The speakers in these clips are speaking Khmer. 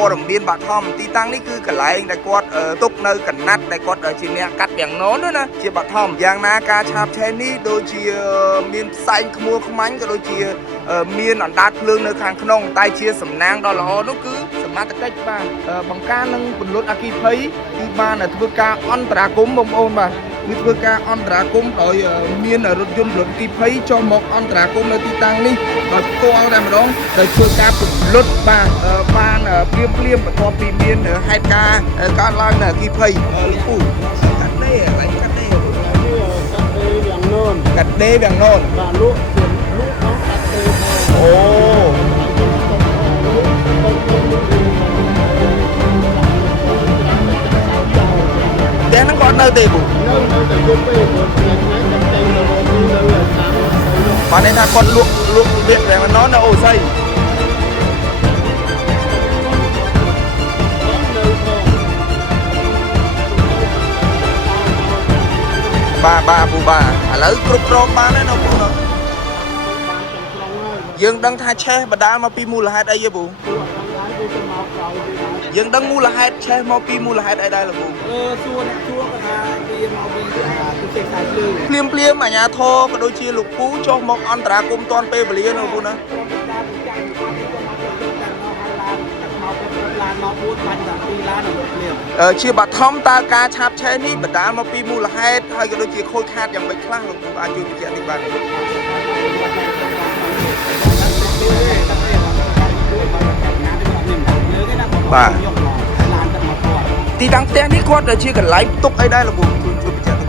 ព័ត៌មានបាក់ថំទីតាំងនេះគឺកន្លែងដែលគាត់ទុកនៅកណាត់ដែលគាត់ជាអ្នកកាត់វាំងននណាជាបាក់ថំយ៉ាងណាការឆាបឆេះនេះដូចជាមានផ្សែងខ្មួលខ្មាញ់ក៏ដូចជាមានអណ្ដាតភ្លើងនៅខាងក្នុងតែជាសំណាងដ៏ល្អនោះគឺសមត្ថកិច្ចបាទបង្ការនឹងពន្លត់អគ្គិភ័យគឺបានធ្វើការអន្តរាគមន៍បងប្អូនបាទគឺធ្វើការអន្តរាគមន៍ដោយមានរថយន្តរថអគ្គិភ័យចុះមកអន្តរាគមន៍នៅទីតាំងនេះដោយផ្ទាល់តែម្ដងដោយធ្វើការពន្លត់បាទបានព្រាមបន្ទាប់ពីមានហេតុការណ៍កើតឡើងនៅអគ្គិភ័យលោកពូកាត់ដេកន្លែងកាត់ដេកវាំងននកាត់ដេកវាំងននបាទលក់ក្នុងកាត់ដេកអូតែហ្នឹងគាត់នៅទេពូនៅតែយប់ទេព្រោះថ្ងៃកាត់ដេកនៅតាមបានន័យថាគាត់លក់វាំងនននៅអូស័យបាទពូបាទឥឡូវគ្រប់គ្រងបានហើយនៅពូនោះយើងដឹងថាឆេះបដាលមកពីមូលហេតុអីទេពូយើងដឹងមូលហេតុឆេះមកពីមូលហេតុអីដែរលោកពូសួរអ្នកជួក៏ថាវាមកពីទូសេខាភ្លើងភ្លាមអាញាធរក៏ដូចជាលោកពូចុះមកអន្តរាគមន៍តាន់ពេលវេលានៅពូណាជាបឋមតើការឆាបឆេះនេះបណ្ដាលមកពីមូលហេតុហើយក៏ដូចជាខូចខាតយ៉ាងម៉េចខ្លះលោកពូអាចជួយបញ្ជាក់តិចបានទេបាទទីតាំងផ្ទះនេះគាត់ជាកន្លែងទុកអីដែរលោកពូជួយបញ្ជាក់តិច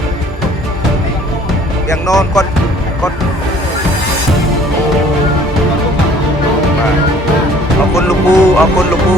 យ៉ាងននគាត់បាទអរគុណលោកពូ